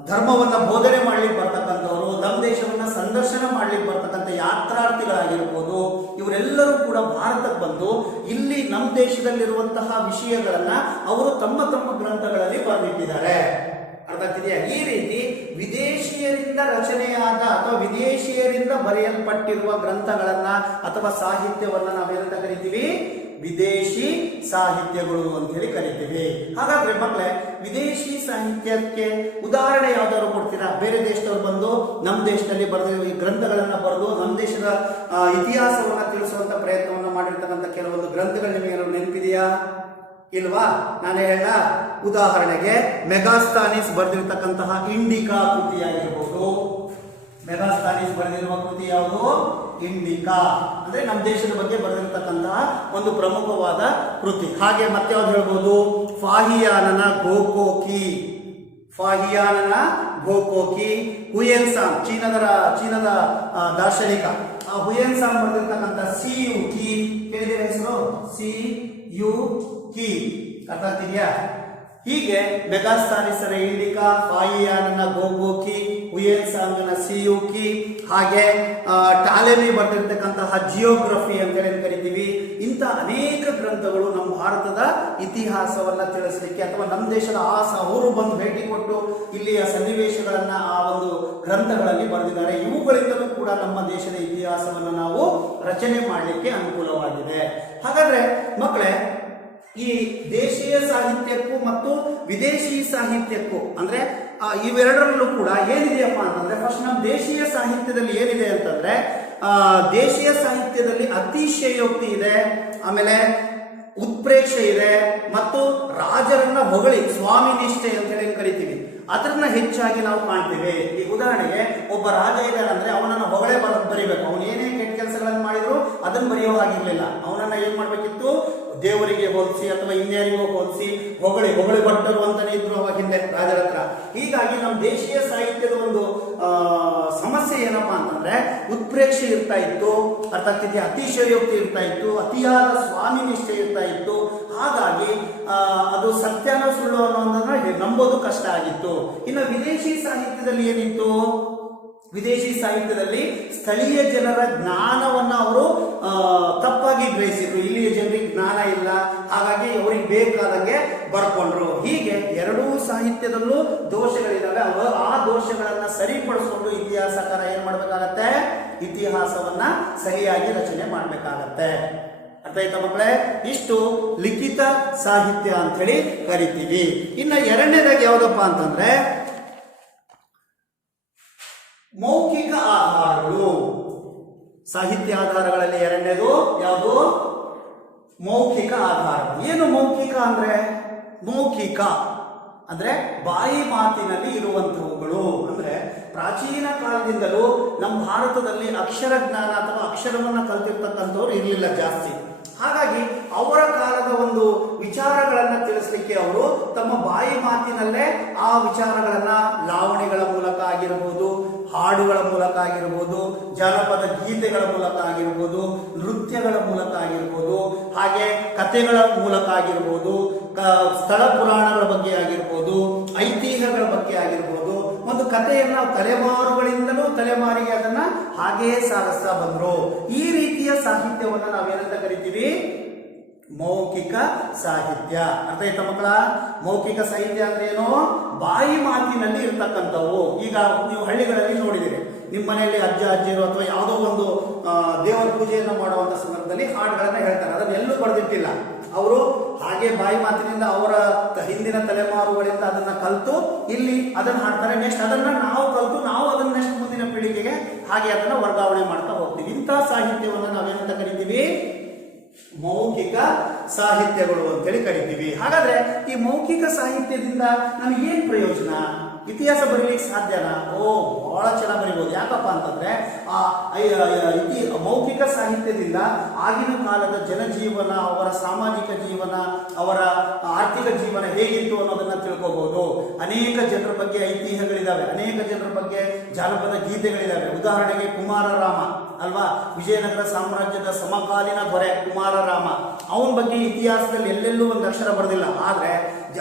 ಧರ್ಮವನ್ನ ಬೋಧನೆ ಮಾಡ್ಲಿಕ್ಕೆ ಬರ್ತಕ್ಕಂಥವ್ರು, ನಮ್ಮ ದೇಶವನ್ನ ಸಂದರ್ಶನ ಮಾಡ್ಲಿಕ್ಕೆ ಬರ್ತಕ್ಕಂಥ ಯಾತ್ರಾರ್ಥಿಗಳಾಗಿರ್ಬೋದು, ಇವರೆಲ್ಲರೂ ಕೂಡ ಭಾರತಕ್ಕೆ ಬಂದು ಇಲ್ಲಿ ನಮ್ಮ ದೇಶದಲ್ಲಿರುವಂತಹ ವಿಷಯಗಳನ್ನ ಅವರು ತಮ್ಮ ತಮ್ಮ ಗ್ರಂಥಗಳಲ್ಲಿ ಬರೆದಿಟ್ಟಿದ್ದಾರೆ. ಅರ್ಥ ಆಗ್ತಿದೆಯಾ? ಈ ರೀತಿ ವಿದೇಶಿಯರಿಂದ ರಚನೆಯಾದ ಅಥವಾ ವಿದೇಶಿಯರಿಂದ ಬರೆಯಲ್ಪಟ್ಟಿರುವ ಗ್ರಂಥಗಳನ್ನ ಅಥವಾ ಸಾಹಿತ್ಯವನ್ನ ನಾವೇನಂತ ಕರಿತೀವಿ? ವಿದೇಶಿ ಸಾಹಿತ್ಯಗಳು ಅಂತ ಹೇಳಿ ಕರಿತೀವಿ. ಹಾಗಾದ್ರೆ ಮಕ್ಕಳೇ, ವಿದೇಶಿ ಸಾಹಿತ್ಯಕ್ಕೆ ಉದಾಹರಣೆ ಯಾವ್ದಾದ್ರು ಕೊಡ್ತೀರಾ? ಬೇರೆ ದೇಶದವ್ರು ಬಂದು ನಮ್ಮ ದೇಶದಲ್ಲಿ ಬರೆದ ಗ್ರಂಥಗಳನ್ನ ಬರೆದು ನಮ್ಮ ದೇಶದ ಇತಿಹಾಸವನ್ನ ತಿಳಿಸುವಂತ ಪ್ರಯತ್ನವನ್ನ ಮಾಡಿರ್ತಕ್ಕಂಥ ಕೆಲವೊಂದು ಗ್ರಂಥಗಳು ನಿಮಗೆ ನೆನಪಿದೆಯಾ? ಇಲ್ವಾ? ನಾನೇ ಹೇಳ, ಉದಾಹರಣೆಗೆ ಮೆಗಾಸ್ತಾನಿಸ್ ಬರೆದಿರ್ತಕ್ಕಂತಹ ಇಂಡಿಕಾ ಕೃತಿಯಾಗಿರ್ಬೋದು. ಮೆಗಾಸ್ತಾನಿಸ್ ಬರೆದಿರುವ ಕೃತಿ ಯಾವುದು? ಇಂಡಿಕಾ. ಅಂದ್ರೆ ನಮ್ಮ ದೇಶದ ಬಗ್ಗೆ ಬರೆದಿರ್ತಕ್ಕಂತಹ ಒಂದು ಪ್ರಮುಖವಾದ ಕೃತಿ. ಹಾಗೆ ಮತ್ತೆ ಯಾವ್ದು ಹೇಳ್ಬೋದು? ಫಾಹಿಯಾನನ ಗೋಕೋಕಿ. ಹುಯೆನ್ಸಾಂಗ್, ಚೀನದ ದಾರ್ಶನಿಕ ಹುಯೆನ್ಸಾಂಗ್ ಬರೆದಿರ್ತಕ್ಕಂಥ ಸಿಯುಕಿ. ಕೇಳಿದಿರ ಹೆಸರು? ಸಿಯುಕಿ. ಅರ್ಥ ಆಗ್ತಿದ್ಯಾ? ಹೀಗೆ ಮೆಗಾಸ್ತಾನಿಸರ ಇಂಡಿಕಾ, ಫಾಹಿಯಾನನ ಗೋಕೋಕಿ, ಹುಯೆನ್ಸಾಂಗ್ನ ಸಿಯುಕಿ, ಹಾಗೆ ಟಾಲೆಮಿ ಬರೆದಿರ್ತಕ್ಕಂತಹ ಜಿಯೋಗ್ರಫಿ ಅಂತ ಹೇಳಿ ಕರಿತೀವಿ. ಇಂಥ ಅನೇಕ ಗ್ರಂಥಗಳು ನಮ್ಮ ಭಾರತದ ಇತಿಹಾಸವನ್ನ ತಿಳಿಸಲಿಕ್ಕೆ ಅಥವಾ ನಮ್ಮ ದೇಶದ ಅವರು ಬಂದು ಭೇಟಿ ಕೊಟ್ಟು ಇಲ್ಲಿಯ ಸನ್ನಿವೇಶಗಳನ್ನ ಆ ಒಂದು ಗ್ರಂಥಗಳಲ್ಲಿ ಬರೆದಿದ್ದಾರೆ. ಇವುಗಳಿಂದಲೂ ಕೂಡ ನಮ್ಮ ದೇಶದ ಇತಿಹಾಸವನ್ನು ನಾವು ರಚನೆ ಮಾಡಲಿಕ್ಕೆ ಅನುಕೂಲವಾಗಿದೆ. ಹಾಗಾದ್ರೆ ಮಕ್ಕಳೇ, ಈ ದೇಶೀಯ ಸಾಹಿತ್ಯಕ್ಕೂ ಮತ್ತು ವಿದೇಶಿ ಸಾಹಿತ್ಯಕ್ಕೂ ಅಂದ್ರೆ ಇವೆರಡರಲ್ಲೂ ಕೂಡ ಏನಿದೆಯಪ್ಪ ಅಂತಂದ್ರೆ, ಫಸ್ಟ್ ನಮ್ಮ ದೇಶೀಯ ಸಾಹಿತ್ಯದಲ್ಲಿ ಏನಿದೆ ಅಂತಂದ್ರೆ, ದೇಶೀಯ ಸಾಹಿತ್ಯದಲ್ಲಿ ಅತಿಶಯೋಕ್ತಿ ಇದೆ, ಆಮೇಲೆ ಉತ್ಪ್ರೇಕ್ಷೆ ಇದೆ ಮತ್ತು ರಾಜರನ್ನ ಹೊಗಳಿ ಸ್ವಾಮಿ ನಿಷ್ಠೆ ಅಂತ ಹೇಳಿ ಕರಿತೀವಿ, ಅದನ್ನ ಹೆಚ್ಚಾಗಿ ನಾವು ಕಾಣ್ತೀವಿ. ಈ ಉದಾಹರಣೆಗೆ ಒಬ್ಬ ರಾಜ ಇದ್ದಾನಂದ್ರೆ ಅವನನ್ನ ಹೊಗಳೆ ಬರಿಬೇಕು. ಅವನು ಏನೇ ಕೆಟ್ಟ ಕೆಲಸಗಳನ್ನು ಮಾಡಿದ್ರು ಅದನ್ನ ಬರೆಯೋ ಹಾಗಿರ್ಲಿಲ್ಲ. ಅವನನ್ನ ಏನ್ ಮಾಡ್ಬೇಕಿತ್ತು, ದೇವರಿಗೆ ಹೋಲಿಸಿ ಅಥವಾ ಇನ್ಯಾರಿಗೋ ಹೋಲಿಸಿ ಹೊಗಳಿ ಭಟ್ಟರು ಅಂತಾನೆ ಇದ್ರು ಅವಾಗ ಹಿಂದೆ ರಾಜರ ಹತ್ರ. ಹೀಗಾಗಿ ನಮ್ಮ ದೇಶೀಯ ಸಾಹಿತ್ಯದ ಒಂದು ಸಮಸ್ಯೆ ಏನಪ್ಪಾ ಅಂತಂದ್ರೆ ಉತ್ಪ್ರೇಕ್ಷೆ ಇರ್ತಾ ಇತ್ತು, ಅರ್ಥಾತ್ ಅತಿಶಯೋಕ್ತಿ ಇರ್ತಾ ಇತ್ತು, ಅತಿಯಾದ ಸ್ವಾಮಿ ನಿಷ್ಠೆ ಇರ್ತಾ ಇತ್ತು. ಹಾಗಾಗಿ ಅದು ಸತ್ಯನ ಸುಳ್ಳು ಅನ್ನೋದನ್ನ ನಂಬೋದು ಕಷ್ಟ ಆಗಿತ್ತು. ಇನ್ನು ವಿದೇಶಿ ಸಾಹಿತ್ಯದಲ್ಲಿ ಏನಿತ್ತು, ವಿದೇಶಿ ಸಾಹಿತ್ಯದಲ್ಲಿ ಸ್ಥಳೀಯ ಜನರ ಜ್ಞಾನವನ್ನ ಅವರು ತಪ್ಪಾಗಿ ಗ್ರಹಿಸಿದ್ರು. ಇಲ್ಲಿಯ ಜನರಿಗೆ ಜ್ಞಾನ ಇಲ್ಲ, ಹಾಗಾಗಿ ಅವರಿಗೆ ಬೇಕಾದಂಗೆ ಬರ್ಕೊಂಡ್ರು. ಹೀಗೆ ಎರಡೂ ಸಾಹಿತ್ಯದಲ್ಲೂ ದೋಷಗಳಿದಾವೆ. ಆ ದೋಷಗಳನ್ನ ಸರಿಪಡಿಸ್ಕೊಂಡು ಇತಿಹಾಸಕಾರ ಏನ್ ಮಾಡ್ಬೇಕಾಗತ್ತೆ, ಇತಿಹಾಸವನ್ನ ಸರಿಯಾಗಿ ರಚನೆ ಮಾಡ್ಬೇಕಾಗತ್ತೆ. ಅರ್ಥ ಆಯ್ತಾ ಮಕ್ಕಳೇ? ಇಷ್ಟು ಲಿಖಿತ ಸಾಹಿತ್ಯ ಅಂತ ಹೇಳಿ ಕರಿತೀವಿ. ಇನ್ನು ಎರಡನೇದಾಗಿ ಯಾವ್ದಪ್ಪ ಅಂತಂದ್ರೆ ಮೌಖಿಕ ಆಧಾರಗಳು. ಸಾಹಿತ್ಯ ಆಧಾರಗಳಲ್ಲಿ ಎರಡನೇದು ಯಾವುದು, ಮೌಖಿಕ ಆಧಾರಗಳು. ಏನು ಮೌಖಿಕ ಅಂದ್ರೆ, ಮೌಖಿಕ ಅಂದ್ರೆ ಬಾಯಿ ಮಾತಿನಲ್ಲಿ ಇರುವಂತಹವುಗಳು. ಅಂದ್ರೆ ಪ್ರಾಚೀನ ಕಾಲದಿಂದಲೂ ನಮ್ಮ ಭಾರತದಲ್ಲಿ ಅಕ್ಷರ ಜ್ಞಾನ ಅಥವಾ ಅಕ್ಷರವನ್ನ ಕಲ್ತಿರ್ತಕ್ಕಂಥವ್ರು ಇರಲಿಲ್ಲ ಜಾಸ್ತಿ. ಹಾಗಾಗಿ ಅವರ ಕಾಲದ ಒಂದು ವಿಚಾರಗಳನ್ನ ತಿಳಿಸ್ಲಿಕ್ಕೆ ಅವರು ತಮ್ಮ ಬಾಯಿ ಮಾತಿನಲ್ಲೇ ಆ ವಿಚಾರಗಳನ್ನ ಲಾವಣಿಗಳ ಮೂಲಕ ಆಗಿರಬಹುದು, ಹಾಡುಗಳ ಮೂಲಕ ಆಗಿರ್ಬೋದು, ಜಾನಪದ ಗೀತೆಗಳ ಮೂಲಕ ಆಗಿರ್ಬೋದು, ನೃತ್ಯಗಳ ಮೂಲಕ ಆಗಿರ್ಬೋದು, ಹಾಗೆ ಕಥೆಗಳ ಮೂಲಕ ಆಗಿರ್ಬೋದು, ಸ್ಥಳ ಪುರಾಣಗಳ ಬಗ್ಗೆ ಆಗಿರ್ಬೋದು, ಐತಿಹ್ಯಗಳ ಬಗ್ಗೆ ಆಗಿರ್ಬೋದು, ಒಂದು ಕಥೆಯನ್ನ ತಲೆಮಾರುಗಳಿಂದಲೂ ತಲೆಮಾರಿಗೆ ಅದನ್ನ ಹಾಗೆಯೇ ಸಾಗಿಸ್ತಾ ಬಂದ್ರು. ಈ ರೀತಿಯ ಸಾಹಿತ್ಯವನ್ನ ನಾವೇನಂತ ಕರಿತೀವಿ, ಮೌಖಿಕ ಸಾಹಿತ್ಯ. ಅರ್ಥ ಆಯ್ತಾ ಮಕ್ಕಳ? ಮೌಖಿಕ ಸಾಹಿತ್ಯ ಅಂದ್ರೆ ಏನು, ಬಾಯಿ ಮಾತಿನಲ್ಲಿ ಇರ್ತಕ್ಕಂಥವು. ಈಗ ನೀವು ಹಳ್ಳಿಗಳಲ್ಲಿ ನೋಡಿದಿರಿ, ನಿಮ್ಮ ಮನೆಯಲ್ಲಿ ಅಜ್ಜ ಅಜ್ಜಿರು ಅಥವಾ ಯಾವುದೋ ಒಂದು ದೇವರ ಪೂಜೆಯನ್ನು ಮಾಡುವಂತ ಸಂದರ್ಭದಲ್ಲಿ ಹಾಡುಗಳನ್ನ ಹೇಳ್ತಾರೆ. ಅದನ್ನ ಎಲ್ಲೂ ಬರೆದಿಟ್ಟಿಲ್ಲ, ಅವರು ಹಾಗೆ ಬಾಯಿ ಮಾತಿನಿಂದ ಅವರ ಹಿಂದಿನ ತಲೆಮಾರುಗಳಿಂದ ಅದನ್ನ ಕಲಿತು ಇಲ್ಲಿ ಅದನ್ನ ಹಾಡ್ತಾರೆ. ನೆಕ್ಸ್ಟ್ ಅದನ್ನ ನಾವು ಕಲಿತು ನಾವು ಅದನ್ನ ನೆಕ್ಸ್ಟ್ ಮುಂದಿನ ಪೀಳಿಗೆಗೆ ಹಾಗೆ ಅದನ್ನ ವರ್ಗಾವಣೆ ಮಾಡ್ತಾ ಹೋಗ್ತೀವಿ. ಇಂತಹ ಸಾಹಿತ್ಯವನ್ನ ನಾವೇನಂತ ಕರಿತೀವಿ, ಮೌಖಿಕ ಸಾಹಿತ್ಯಗಳು ಅಂತೇಳಿ ಕರಿತೀವಿ. ಹಾಗಾದ್ರೆ ಈ ಮೌಖಿಕ ಸಾಹಿತ್ಯದಿಂದ ನಮಗೆ ಏನ್ ಪ್ರಯೋಜನ? ಇತಿಹಾಸ ಬರೀಲಿಕ್ಕೆ ಸಾಧ್ಯನಾ? ಬಹಳ ಚೆನ್ನಾಗಿ ಬರೀಬಹುದು. ಯಾಕಪ್ಪ ಅಂತಂದ್ರೆ ಮೌಖಿಕ ಸಾಹಿತ್ಯದಿಂದ ಆಗಿನ ಕಾಲದ ಜನಜೀವನ, ಅವರ ಸಾಮಾಜಿಕ ಜೀವನ, ಅವರ ಆರ್ಥಿಕ ಜೀವನ ಹೇಗಿತ್ತು ಅನ್ನೋದನ್ನ ತಿಳ್ಕೋಬಹುದು. ಅನೇಕ ಜನರ ಬಗ್ಗೆ ಐತಿಹ್ಯಗಳಿದಾವೆ, ಅನೇಕ ಜನರ ಬಗ್ಗೆ ಜಾನಪದ ಗೀತೆಗಳಿದಾವೆ. ಉದಾಹರಣೆಗೆ ಕುಮಾರರಾಮ ಅಲ್ವಾ, ವಿಜಯನಗರ ಸಾಮ್ರಾಜ್ಯದ ಸಮಕಾಲೀನ ದೊರೆ ಕುಮಾರರಾಮ. ಅವನ ಬಗ್ಗೆ ಇತಿಹಾಸದಲ್ಲಿ ಎಲ್ಲೆಲ್ಲೂ ಒಂದು ಅಕ್ಷರ ಬರೆದಿಲ್ಲ, ಆದ್ರೆ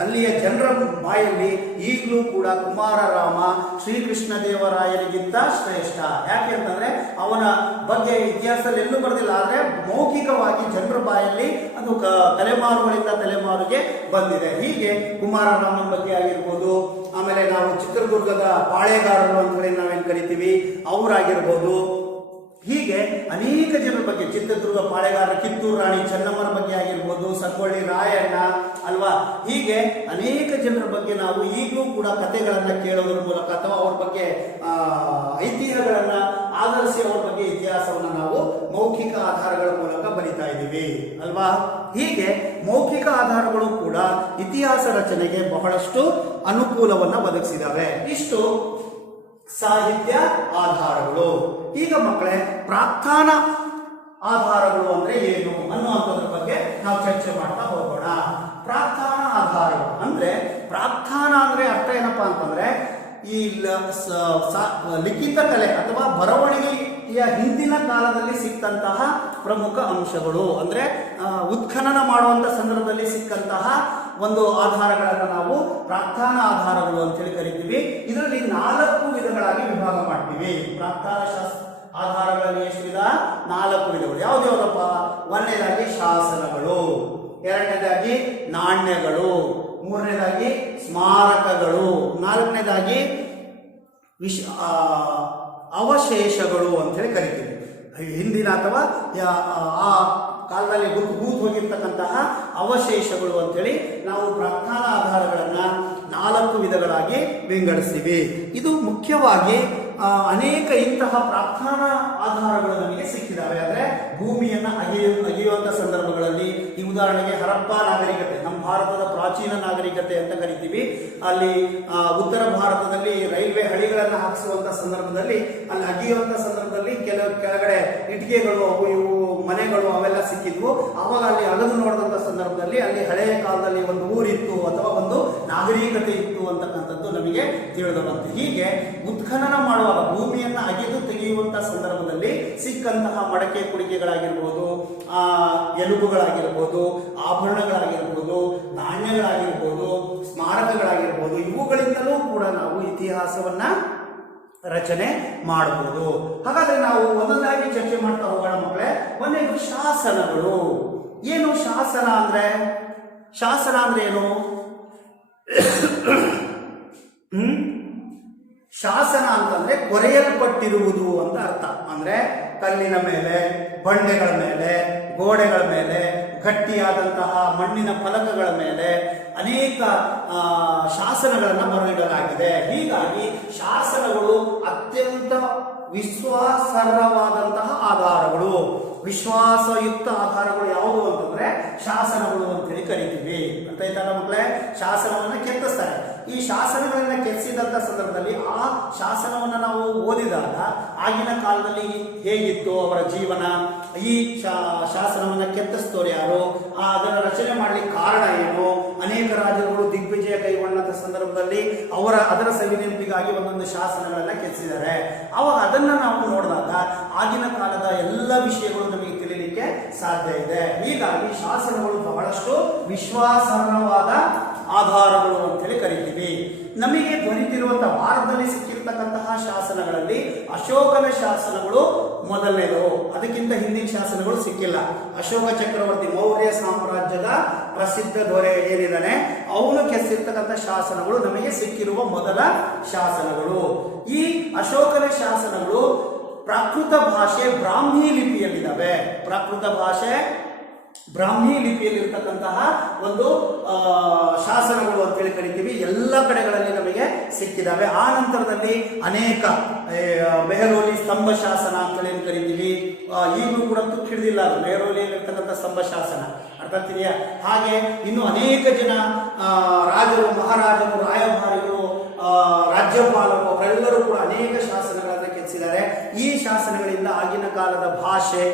ಅಲ್ಲಿಯ ಜನರ ಬಾಯಲ್ಲಿ ಈಗಲೂ ಕೂಡ ಕುಮಾರರಾಮ ಶ್ರೀಕೃಷ್ಣ ದೇವರಾಯರಿಗಿಂತ ಶ್ರೇಷ್ಠ. ಯಾಕೆ ಅಂತಂದ್ರೆ ಅವನ ಬಗ್ಗೆ ಇತಿಹಾಸದಲ್ಲಿ ಎಲ್ಲೂ ಬರೆದಿಲ್ಲ, ಆದ್ರೆ ಮೌಖಿಕವಾಗಿ ಜನರ ಬಾಯಲ್ಲಿ ಅದು ತಲೆಮಾರುಗಳಿಂದ ತಲೆಮಾರಿಗೆ ಬಂದಿದೆ. ಹೀಗೆ ಕುಮಾರರಾಮನ ಬಗ್ಗೆ ಆಗಿರ್ಬೋದು, ಆಮೇಲೆ ನಾವು ಚಿತ್ರದುರ್ಗದ ಪಾಳೆಗಾರರು ಅಂತ ಹೇಳಿ ನಾವೇನ್ ಕರಿತೀವಿ ಅವರಾಗಿರ್ಬೋದು. ಹೀಗೆ ಅನೇಕ ಜನರ ಬಗ್ಗೆ, ಚಿತ್ರದುರ್ಗ ಪಾಳೆಗಾರರ ಕಿತ್ತೂರು ರಾಣಿ ಚೆನ್ನಮ್ಮನ ಬಗ್ಗೆ ಆಗಿರ್ಬೋದು, ಸಂಗೊಳ್ಳಿ ರಾಯಣ್ಣ ಅಲ್ವಾ, ಹೀಗೆ ಅನೇಕ ಜನರ ಬಗ್ಗೆ ನಾವು ಈಗಲೂ ಕೂಡ ಕಥೆಗಳನ್ನ ಕೇಳೋದ್ರ ಮೂಲಕ ಅಥವಾ ಅವ್ರ ಬಗ್ಗೆ ಐತಿಹ್ಯಗಳನ್ನ ಆಧರಿಸಿ ಅವ್ರ ಬಗ್ಗೆ ಇತಿಹಾಸವನ್ನ ನಾವು ಮೌಖಿಕ ಆಧಾರಗಳ ಮೂಲಕ ಬರಿತಾ ಇದ್ದೀವಿ ಅಲ್ವಾ. ಹೀಗೆ ಮೌಖಿಕ ಆಧಾರಗಳು ಕೂಡ ಇತಿಹಾಸ ರಚನೆಗೆ ಬಹಳಷ್ಟು ಅನುಕೂಲವನ್ನ ಒದಗಿಸಿದಾವೆ. ಇಷ್ಟು ಸಾಹಿತ್ಯ ಆಧಾರಗಳು. ಈಗ ಮಕ್ಕಳೇ, ಪ್ರಾರ್ಥಾನ ಆಧಾರಗಳು ಅಂದ್ರೆ ಏನು ಅನ್ನುವಂಥದ್ರ ಬಗ್ಗೆ ನಾವು ಚರ್ಚೆ ಮಾಡ್ತಾ ಹೋಗೋಣ. ಪ್ರಾರ್ಥಾನ ಆಧಾರಗಳು ಅಂದ್ರೆ, ಪ್ರಾರ್ಥಾನ ಅಂದ್ರೆ ಅರ್ಥ ಏನಪ್ಪಾ ಅಂತಂದ್ರೆ ಈ ಲಿಖಿತ ಕಲೆ ಅಥವಾ ಬರವಣಿಗೆಯ ಹಿಂದಿನ ಕಾಲದಲ್ಲಿ ಸಿಕ್ಕಂತಹ ಪ್ರಮುಖ ಅಂಶಗಳು. ಅಂದ್ರೆ ಉತ್ಖನನ ಮಾಡುವಂತ ಸಂದರ್ಭದಲ್ಲಿ ಸಿಕ್ಕಂತಹ ಒಂದು ಆಧಾರಗಳನ್ನು ನಾವು ಪ್ರಾರ್ಥಾನ ಆಧಾರಗಳು ಅಂತ ಹೇಳಿ ಕರಿತೀವಿ. ಇದರಲ್ಲಿ 4 ವಿಧಗಳಾಗಿ ವಿಭಾಗ ಮಾಡ್ತೀವಿ. ಪ್ರಾರ್ಥಾನ ಆಧಾರಗಳಲ್ಲಿ ಎಷ್ಟು ವಿಧ? 4 ವಿಧಗಳು. ಯಾವ್ದ್ಯಾವ್ದಪ್ಪ? ಒಂದನೇದಾಗಿ ಶಾಸನಗಳು, ಎರಡನೇದಾಗಿ ನಾಣ್ಯಗಳು, ಮೂರನೇದಾಗಿ ಸ್ಮಾರಕಗಳು, ನಾಲ್ಕನೇದಾಗಿ ಅವಶೇಷಗಳು ಅಂತ ಹೇಳಿ ಕರಿತೀವಿ. ಹಿಂದಿನ ಅಥವಾ ಆ ಕಾಲದಲ್ಲಿ ಹೂತು ಹೋಗಿರ್ತಕ್ಕಂತಹ ಅವಶೇಷಗಳು ಅಂತೇಳಿ ನಾವು ಪ್ರಾರ್ಥನಾ ಆಧಾರಗಳನ್ನ 4 ವಿಧಗಳಾಗಿ ವಿಂಗಡಿಸ್ತೀವಿ. ಇದು ಮುಖ್ಯವಾಗಿ ಅನೇಕ ಇಂತಹ ಪ್ರಾರ್ಥನಾ ಆಧಾರಗಳು ನಮಗೆ ಸಿಕ್ಕಿದಾವೆ. ಅಂದ್ರೆ ಭೂಮಿಯನ್ನ ಅಗೆಯುವಂತ ಸಂದರ್ಭಗಳಲ್ಲಿ, ಈ ಉದಾಹರಣೆಗೆ ಹರಪ್ಪ ನಾಗರಿಕತೆ, ನಮ್ಮ ಭಾರತದ ಪ್ರಾಚೀನ ನಾಗರಿಕತೆ ಅಂತ ಕರಿತೀವಿ. ಅಲ್ಲಿ ಉತ್ತರ ಭಾರತದಲ್ಲಿ ರೈಲ್ವೆ ಹಳಿಗಳನ್ನ ಹಾಕಿಸುವಂತ ಸಂದರ್ಭದಲ್ಲಿ, ಅಲ್ಲಿ ಅಗೆಯುವಂತ ಸಂದರ್ಭದಲ್ಲಿ ಕೆಳಗಡೆ ಇಟ್ಟಿಗೆಗಳು, ಅವು ಇವು ಮನೆಗಳು ಅವೆಲ್ಲ ಸಿಕ್ಕಿದ್ವು. ಅವಾಗ ಅಲ್ಲಿ ಅಗದು ನೋಡಿದಂತ ಸಂದರ್ಭದಲ್ಲಿ ಅಲ್ಲಿ ಹಳೆಯ ಕಾಲದಲ್ಲಿ ಒಂದು ಊರಿತ್ತು ಅಥವಾ ಒಂದು ನಾಗರಿಕತೆ ಇತ್ತು ಅಂತಕ್ಕಂಥದ್ದು ನಮಗೆ ತಿಳಿದು ಬಂತು. ಹೀಗೆ ಉತ್ಖನನ ಮಾಡುವಾಗ, ಭೂಮಿಯನ್ನ ಅಗೆದು ತೆಗೆಯುವಂತಹ ಸಂದರ್ಭದಲ್ಲಿ ಸಿಕ್ಕಂತಹ ಮಡಕೆ ಕುಡಿಕೆಗಳಾಗಿರ್ಬೋದು, ಎಲುಬುಗಳಾಗಿರ್ಬೋದು, ಆಭರಣಗಳಾಗಿರ್ಬೋದು, ನಾಣ್ಯಗಳಾಗಿರ್ಬೋದು, ಸ್ಮಾರಕಗಳಾಗಿರ್ಬೋದು, ಇವುಗಳಿಂದಲೂ ಕೂಡ ನಾವು ಇತಿಹಾಸವನ್ನ ರಚನೆ ಮಾಡಬಹುದು. ಹಾಗಾದ್ರೆ ನಾವು ಒಂದೊಂದಾಗಿ ಚರ್ಚೆ ಮಾಡ್ತಾ ಹೋಗೋಣ ಮಕ್ಕಳೇ. ಒಂದೇನು ಶಾಸನಗಳು. ಏನು ಶಾಸನ ಅಂದ್ರೆ? ಶಾಸನ ಅಂದ್ರೆ ಏನು? ಶಾಸನ ಅಂತಂದ್ರೆ ಕೊರೆಯಲ್ಪಟ್ಟಿರುವುದು ಅಂತ ಅರ್ಥ. ಅಂದ್ರೆ ಕಲ್ಲಿನ ಮೇಲೆ, ಬಂಡೆಗಳ ಮೇಲೆ, ಗೋಡೆಗಳ ಮೇಲೆ, ಗಟ್ಟಿಯಾದಂತಹ ಮಣ್ಣಿನ ಫಲಕಗಳ ಮೇಲೆ ಅನೇಕ ಶಾಸನಗಳನ್ನು ಬರೆದಿಡಲಾಗಿದೆ. ಹೀಗಾಗಿ ಶಾಸನಗಳು ಅತ್ಯಂತ ವಿಶ್ವಾಸಾರ್ಹವಾದಂತಹ ಆಧಾರಗಳು. ವಿಶ್ವಾಸಯುಕ್ತ ಆಧಾರಗಳು ಯಾವುದು ಅಂತಂದ್ರೆ ಶಾಸನಗಳು ಅಂತೇಳಿ ಕರಿತೀವಿ. ಅಂತ ಆಯ್ತಲ್ಲ ಮಕ್ಕಳೇ? ಶಾಸನವನ್ನ ಕೆತ್ತಿಸ್ತಾರೆ. ಈ ಶಾಸನಗಳನ್ನ ಕೆತ್ತಿಸಿದಂತ ಸಂದರ್ಭದಲ್ಲಿ ಆ ಶಾಸನವನ್ನ ನಾವು ಓದಿದಾಗ ಆಗಿನ ಕಾಲದಲ್ಲಿ ಹೇಗಿತ್ತು ಅವರ ಜೀವನ, ಈ ಶಾಸನವನ್ನ ಕೆತ್ತಿಸ್ತೋರು ಯಾರು, ಅದರ ರಚನೆ ಮಾಡ್ಲಿಕ್ಕೆ ಕಾರಣ ಏನು, ಅನೇಕ ರಾಜರುಗಳು ದಿಗ್ವಿಜಯ ಕೈಗೊಂಡಂತ ಸಂದರ್ಭದಲ್ಲಿ ಅದರ ಸವಿನೆನಪಿಗಾಗಿ ಒಂದೊಂದು ಶಾಸನಗಳನ್ನ ಕೆತ್ತಿಸಿದ್ದಾರೆ. ಅವಾಗ ಅದನ್ನ ನಾವು ನೋಡಿದಾಗ ಆಗಿನ ಕಾಲದ ಎಲ್ಲ ವಿಷಯಗಳು ನಮಗೆ ತಿಳಿಲಿಕ್ಕೆ ಸಾಧ್ಯ ಇದೆ. ಹೀಗಾಗಿ ಶಾಸನಗಳು ಬಹಳಷ್ಟು ವಿಶ್ವಾಸಾರ್ಹವಾದ ಆಧಾರಗಳು ಅಂತೇಳಿ ಕರಿತೀವಿ. ನಮಗೆ ದೊರೆತಿರುವಂತಹ ಭಾರತದಲ್ಲಿ ಸಿಕ್ಕಿರ್ತಕ್ಕಂತಹ ಶಾಸನಗಳಲ್ಲಿ ಅಶೋಕನ ಶಾಸನಗಳು ಮೊದಲನೇದು. ಅದಕ್ಕಿಂತ ಹಿಂದಿನ ಶಾಸನಗಳು ಸಿಕ್ಕಿಲ್ಲ. ಅಶೋಕ ಚಕ್ರವರ್ತಿ, ಮೌರ್ಯ ಸಾಮ್ರಾಜ್ಯದ ಪ್ರಸಿದ್ಧ ದೊರೆ ಏನಿದ್ದಾನೆ, ಅವನು ಕೆತ್ತಿರ್ತಕ್ಕಂಥ ಶಾಸನಗಳು ನಮಗೆ ಸಿಕ್ಕಿರುವ ಮೊದಲ ಶಾಸನಗಳು. ಈ ಅಶೋಕನ ಶಾಸನಗಳು ಪ್ರಾಕೃತ ಭಾಷೆ ಬ್ರಾಹ್ಮಿ ಲಿಪಿಯಲ್ಲಿದ್ದಾವೆ. ಪ್ರಾಕೃತ ಭಾಷೆ ಬ್ರಾಹ್ಮಿ ಲಿಪಿಯಲ್ಲಿರ್ತಕ್ಕಂತಹ ಒಂದು ಶಾಸನಗಳು ಅಂತೇಳಿ ಕರಿತೀವಿ. ಎಲ್ಲ ಕಡೆಗಳಲ್ಲಿ ನಮಗೆ ಸಿಕ್ಕಿದಾವೆ. ಆ ನಂತರದಲ್ಲಿ ಅನೇಕ ಮೆಹರೋಲಿ ಸ್ತಂಭ ಶಾಸನ ಅಂತೇಳಿ ಕರಿತೀವಿ. ಈಗಲೂ ಕೂಡ ತುಕ್ಕು ಹಿಡಿದಿಲ್ಲ ಅದು ಮೆಹರೋಲಿಯಲ್ಲಿರ್ತಕ್ಕಂಥ ಸ್ತಂಭ ಶಾಸನ. ಅರ್ಥ ಆಗ್ತಿದೆಯಾ? ಹಾಗೆ ಇನ್ನು ಅನೇಕ ಜನ ರಾಜರು, ಮಹಾರಾಜರು, ರಾಯಭಾರಿಗಳು, ರಾಜ್ಯಪಾಲರು ಅವರೆಲ್ಲರೂ ಕೂಡ ಅನೇಕ ಶಾಸನಗಳನ್ನು ಕೆತ್ತಿಸಿದ್ದಾರೆ. ಈ ಶಾಸನಗಳಿಂದ ಆಗಿನ ಕಾಲದ ಭಾಷೆ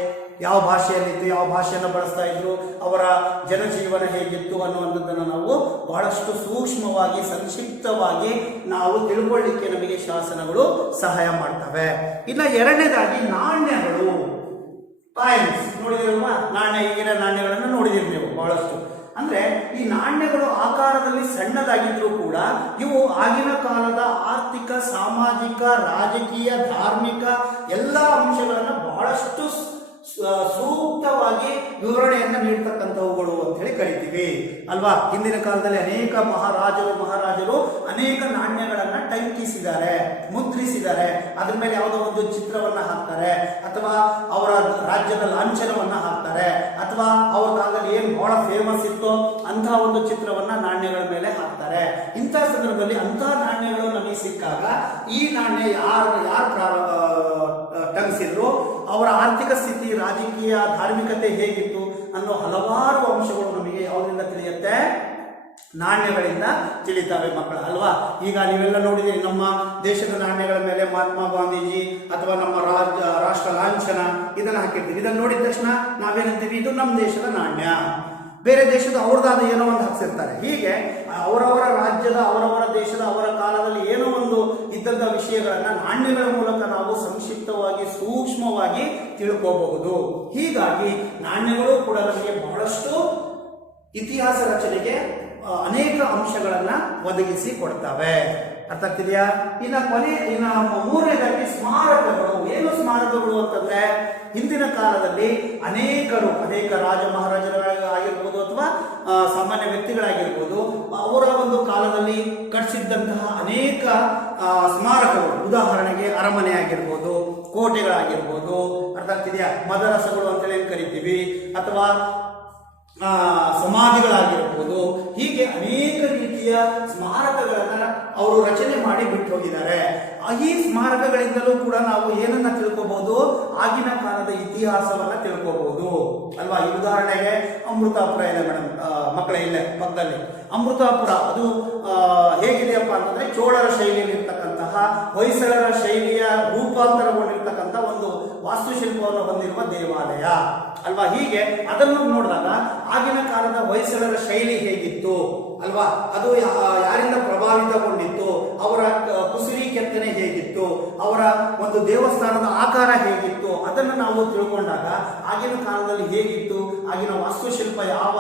ಯಾವ ಭಾಷೆಯಲ್ಲಿತ್ತು, ಯಾವ ಭಾಷೆಯನ್ನು ಬಳಸ್ತಾ ಇದ್ರು, ಅವರ ಜನಜೀವನ ಹೇಗಿತ್ತು ಅನ್ನುವಂಥದ್ದನ್ನು ನಾವು ಬಹಳಷ್ಟು ಸೂಕ್ಷ್ಮವಾಗಿ, ಸಂಕ್ಷಿಪ್ತವಾಗಿ ನಾವು ತಿಳ್ಕೊಳ್ಳಿಕ್ಕೆ ನಮಗೆ ಶಾಸನಗಳು ಸಹಾಯ ಮಾಡ್ತವೆ. ಇನ್ನು ಎರಡನೇದಾಗಿ ನಾಣ್ಯಗಳು, ಕಾಯಿನ್ಸ್ ನೋಡಿದಿರಲ್ವಾ? ನಾಣ್ಯ, ಈಗಿನ ನಾಣ್ಯಗಳನ್ನು ನೋಡಿದಿರಿ ನೀವು ಬಹಳಷ್ಟು. ಅಂದ್ರೆ ಈ ನಾಣ್ಯಗಳು ಆಕಾರದಲ್ಲಿ ಸಣ್ಣದಾಗಿದ್ರೂ ಕೂಡ ಇವು ಆಗಿನ ಕಾಲದ ಆರ್ಥಿಕ, ಸಾಮಾಜಿಕ, ರಾಜಕೀಯ, ಧಾರ್ಮಿಕ ಎಲ್ಲ ಅಂಶಗಳನ್ನು ಬಹಳಷ್ಟು ಸೂಕ್ತವಾಗಿ ವಿವರಣೆಯನ್ನ ನೀಡ್ತಕ್ಕಂಥವುಗಳು ಅಂತ ಹೇಳಿ ಕರಿತೀವಿ ಅಲ್ವಾ? ಹಿಂದಿನ ಕಾಲದಲ್ಲಿ ಅನೇಕ ಮಹಾರಾಜರು ಅನೇಕ ನಾಣ್ಯಗಳನ್ನ ಟಂಕಿಸಿದ್ದಾರೆ, ಮುದ್ರಿಸಿದ್ದಾರೆ. ಅದ್ರ ಮೇಲೆ ಯಾವುದೋ ಒಂದು ಚಿತ್ರವನ್ನ ಹಾಕ್ತಾರೆ, ಅಥವಾ ಅವರ ರಾಜ್ಯದ ಲಾಂಛನವನ್ನ ಹಾಕ್ತಾರೆ, ಅಥವಾ ಅವ್ರ ಕಾಲದಲ್ಲಿ ಏನು ಬಹಳ ಫೇಮಸ್ ಇತ್ತು ಅಂತಹ ಒಂದು ಚಿತ್ರವನ್ನ ನಾಣ್ಯಗಳ ಮೇಲೆ ಹಾಕ್ತಾರೆ. ಇಂತಹ ಸಂದರ್ಭದಲ್ಲಿ ಅಂತಹ ನಾಣ್ಯಗಳು ನಮಗೆ ಸಿಕ್ಕಾಗ ಈ ನಾಣ್ಯ ಯಾರು ಟಂಕಿಸಿದ್ರು, ಅವರ ಆರ್ಥಿಕ ಸ್ಥಿತಿ, ರಾಜಕೀಯ, ಧಾರ್ಮಿಕತೆ ಹೇಗಿತ್ತು ಅನ್ನೋ ಹಲವಾರು ಅಂಶಗಳು ನಮಗೆ ಯಾವುದರಿಂದ ತಿಳಿಯುತ್ತೆ? ನಾಣ್ಯಗಳಿಂದ ತಿಳಿತಾವೆ ಮಕ್ಕಳ ಅಲ್ವಾ? ಈಗ ನೀವೆಲ್ಲ ನೋಡಿದಿರಿ, ನಮ್ಮ ದೇಶದ ನಾಣ್ಯಗಳ ಮೇಲೆ ಮಹಾತ್ಮ ಗಾಂಧೀಜಿ ಅಥವಾ ನಮ್ಮ ರಾಷ್ಟ್ರ ಲಾಂಛನ ಇದನ್ನ ಹಾಕಿರ್ತೀವಿ. ಇದನ್ನ ನೋಡಿದ ತಕ್ಷಣ ನಾವೇನಂತೀವಿ? ಇದು ನಮ್ಮ ದೇಶದ ನಾಣ್ಯ. ಬೇರೆ ದೇಶದ ಅವ್ರದ್ದಾದ ಏನೋ ಒಂದು ಹಾಕ್ಸಿರ್ತಾರೆ. ಹೀಗೆ ಅವರವರ ರಾಜ್ಯದ, ಅವರವರ ದೇಶದ, ಅವರ ಕಾಲದಲ್ಲಿ ಏನೋ ಒಂದು ಇದ್ದಂಥ ವಿಷಯಗಳನ್ನ ನಾಣ್ಯಗಳ ಮೂಲಕ ನಾವು ಸಂಕ್ಷಿಪ್ತವಾಗಿ, ಸೂಕ್ಷ್ಮವಾಗಿ ತಿಳ್ಕೋಬಹುದು. ಹೀಗಾಗಿ ನಾಣ್ಯಗಳು ಕೂಡ ನಮಗೆ ಬಹಳಷ್ಟು ಇತಿಹಾಸ ರಚನೆಗೆ ಅನೇಕ ಅಂಶಗಳನ್ನ ಒದಗಿಸಿ ಕೊಡ್ತವೆ. ಅರ್ಥ ಆಗ್ತಿದೆಯಾ? ಇನ್ನು ಮೂರನೇದಾಗಿ ಸ್ಮಾರಕಗಳು. ಏನು ಸ್ಮಾರಕಗಳು ಅಂತಂದ್ರೆ, ಹಿಂದಿನ ಕಾಲದಲ್ಲಿ ಅನೇಕ ರಾಜ ಮಹಾರಾಜರಾಗಿರ್ಬೋದು ಅಥವಾ ಸಾಮಾನ್ಯ ವ್ಯಕ್ತಿಗಳಾಗಿರ್ಬೋದು, ಅವರ ಒಂದು ಕಾಲದಲ್ಲಿ ಕಟ್ಟಿಸಿದ್ದಂತಹ ಅನೇಕ ಸ್ಮಾರಕಗಳು, ಉದಾಹರಣೆಗೆ ಅರಮನೆ ಆಗಿರ್ಬೋದು, ಕೋಟೆಗಳಾಗಿರ್ಬೋದು, ಅರ್ಥ ಆಗ್ತಿದೆಯಾ? ಮದರಸಗಳು ಅಂತೇಳಿ ಕರಿತೀವಿ, ಅಥವಾ ಸಮಾಧಿಗಳಾಗಿರ್ಬೋದು, ಹೀಗೆ ಅನೇಕ ರೀತಿಯ ಸ್ಮಾರಕಗಳನ್ನ ಅವರು ರಚನೆ ಮಾಡಿ ಬಿಟ್ಟು ಹೋಗಿದ್ದಾರೆ. ಈ ಸ್ಮಾರಕಗಳಿಂದಲೂ ಕೂಡ ನಾವು ಏನನ್ನ ತಿಳ್ಕೋಬಹುದು, ಆಗಿನ ಕಾಲದ ಇತಿಹಾಸವನ್ನ ತಿಳ್ಕೋಬಹುದು ಅಲ್ವಾ. ಈ ಉದಾಹರಣೆಗೆ ಅಮೃತಾಪುರ ಇದೆ ಮೇಡಮ್, ಮಕ್ಕಳೇ ಇಲ್ಲೇ ಪಕ್ಕದಲ್ಲಿ ಅಮೃತಾಪುರ. ಅದು ಹೇಗಿದೆಯಪ್ಪ ಅಂತಂದ್ರೆ ಚೋಳರ ಶೈಲಿಯಲ್ಲಿ ಇರ್ತಕ್ಕಂತಹ, ಹೊಯ್ಸಳರ ಶೈಲಿಯ ರೂಪಾಂತರಗೊಂಡಿರ್ತಕ್ಕಂಥ ಒಂದು ವಾಸ್ತುಶಿಲ್ಪವನ್ನು ಹೊಂದಿರುವ ದೇವಾಲಯ ಅಲ್ವಾ. ಹೀಗೆ ಅದನ್ನು ನೋಡಿದಾಗ ಆಗಿನ ಕಾಲದ ಹೊಯ್ಸಳರ ಶೈಲಿ ಹೇಗಿತ್ತು ಅಲ್ವಾ, ಅದು ಯಾರಿಂದ ಪ್ರಭಾವಿತಗೊಂಡಿತ್ತು, ಅವರ ಕುಸುರಿ ಕೆತ್ತನೆ ಹೇಗಿತ್ತು, ಅವರ ಒಂದು ದೇವಸ್ಥಾನದ ಆಕಾರ ಹೇಗಿತ್ತು, ಅದನ್ನು ನಾವು ತಿಳ್ಕೊಂಡಾಗ ಆಗಿನ ಕಾಲದಲ್ಲಿ ಹೇಗಿತ್ತು, ಆಗಿನ ವಾಸ್ತುಶಿಲ್ಪ ಯಾವ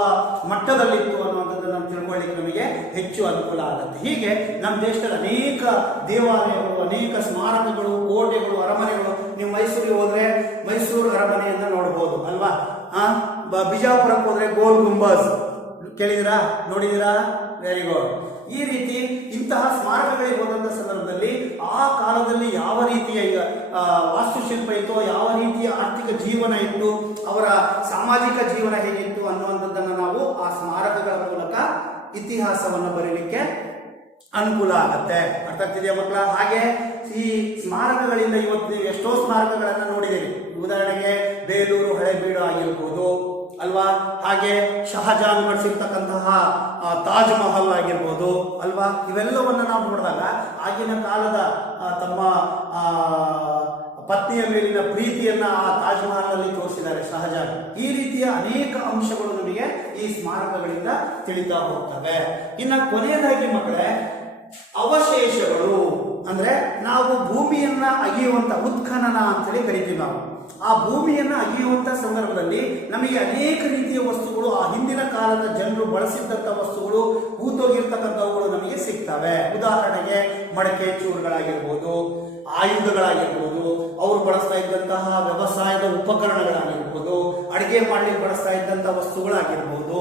ಮಟ್ಟದಲ್ಲಿತ್ತು ಅನ್ನುವಂಥದ್ದನ್ನು ತಿಳ್ಕೊಳ್ಳಿಕ್ಕೆ ನಮಗೆ ಹೆಚ್ಚು ಅನುಕೂಲ ಆಗುತ್ತೆ. ಹೀಗೆ ನಮ್ಮ ದೇಶದಲ್ಲಿ ಅನೇಕ ದೇವಾಲಯಗಳು, ಅನೇಕ ಸ್ಮಾರಕಗಳು, ಕೋಟೆಗಳು, ಅರಮನೆಗಳು. ನೀವು ಮೈಸೂರಿಗೆ ಹೋದ್ರೆ ಮೈಸೂರು ಅರಮನೆಯನ್ನ ನೋಡಬಹುದು ಅಲ್ವಾ. ಬಿಜಾಪುರಕ್ಕೆ ಹೋದ್ರೆ ಗೋಲ್ ಗುಂಬಜ್ ಕೇಳಿದಿರಾ, ನೋಡಿದಿರಾ? Very good. ಈ ರೀತಿ ಇಂತಹ ಸ್ಮಾರಕಗಳಿಗೆ ಹೋದಂತ ಸಂದರ್ಭದಲ್ಲಿ ಆ ಕಾಲದಲ್ಲಿ ಯಾವ ರೀತಿಯ ವಾಸ್ತುಶಿಲ್ಪ ಇತ್ತು, ಯಾವ ರೀತಿಯ ಆರ್ಥಿಕ ಜೀವನ ಇತ್ತು, ಅವರ ಸಾಮಾಜಿಕ ಜೀವನ ಹೇಗಿತ್ತು ಅನ್ನುವಂಥದ್ದನ್ನು ನಾವು ಆ ಸ್ಮಾರಕಗಳ ಮೂಲಕ ಇತಿಹಾಸವನ್ನು ಬರೀಲಿಕ್ಕೆ ಅನುಕೂಲ ಆಗತ್ತೆ. ಅರ್ಥ ಆಗ್ತಿದೆಯಾ ಮಕ್ಕಳ? ಹಾಗೆ ಈ ಸ್ಮಾರಕಗಳಿಂದ ಇವತ್ತು ನೀವು ಎಷ್ಟೋ ಸ್ಮಾರಕಗಳನ್ನ ನೋಡಿದ್ದೀರಿ. ಉದಾಹರಣೆಗೆ ಬೇಲೂರು ಹಳೆಬೀಡು ಆಗಿರ್ಬೋದು ಅಲ್ವಾ, ಹಾಗೆ ಶಹಜಾನ್ ಮಾಡಿಸಿರ್ತಕ್ಕಂತಹ ತಾಜ್ ಮಹಲ್ ಆಗಿರ್ಬೋದು ಅಲ್ವಾ. ಇವೆಲ್ಲವನ್ನ ನಾವು ನೋಡಿದಾಗ ಆಗಿನ ಕಾಲದ ತಮ್ಮ ಪತ್ನಿಯ ಮೇಲಿನ ಪ್ರೀತಿಯನ್ನ ಆ ತಾಜ್ ಮಹಲ್ ಅಲ್ಲಿ ತೋರಿಸಿದ್ದಾರೆ ಶಹಜಾನ್. ಈ ರೀತಿಯ ಅನೇಕ ಅಂಶಗಳು ನಮಗೆ ಈ ಸ್ಮಾರಕಗಳಿಂದ ತಿಳಿತಾ ಹೋಗ್ತವೆ. ಇನ್ನು ಕೊನೆಯದಾಗಿ ಮಕ್ಕಳೇ, ಅವಶೇಷಗಳು ಅಂದ್ರೆ ನಾವು ಭೂಮಿಯನ್ನ ಅಗೆಯುವಂತ ಉತ್ಖನನ ಅಂತೇಳಿ ಕರಿತೀವಿ ನಾವು. ಆ ಭೂಮಿಯನ್ನ ಅಗೆಯುವಂತ ಸಂದರ್ಭದಲ್ಲಿ ನಮಗೆ ಅನೇಕ ರೀತಿಯ ವಸ್ತುಗಳು, ಆ ಹಿಂದಿನ ಕಾಲದ ಜನರು ಬಳಸಿದ್ದಂತ ವಸ್ತುಗಳು, ಹೂತೋಗಿರ್ತಕ್ಕಂಥವುಗಳು ನಮಗೆ ಸಿಗ್ತವೆ. ಉದಾಹರಣೆಗೆ ಮಡಕೆ ಚೂರುಗಳಾಗಿರ್ಬೋದು, ಆಯುಧಗಳಾಗಿರ್ಬೋದು, ಅವರು ಬಳಸ್ತಾ ಇದ್ದಂತಹ ವ್ಯವಸಾಯದ ಉಪಕರಣಗಳಾಗಿರ್ಬೋದು, ಅಡಿಗೆ ಮಾಡಲಿಕ್ಕೆ ಬಳಸ್ತಾ ಇದ್ದಂತ ವಸ್ತುಗಳಾಗಿರ್ಬೋದು,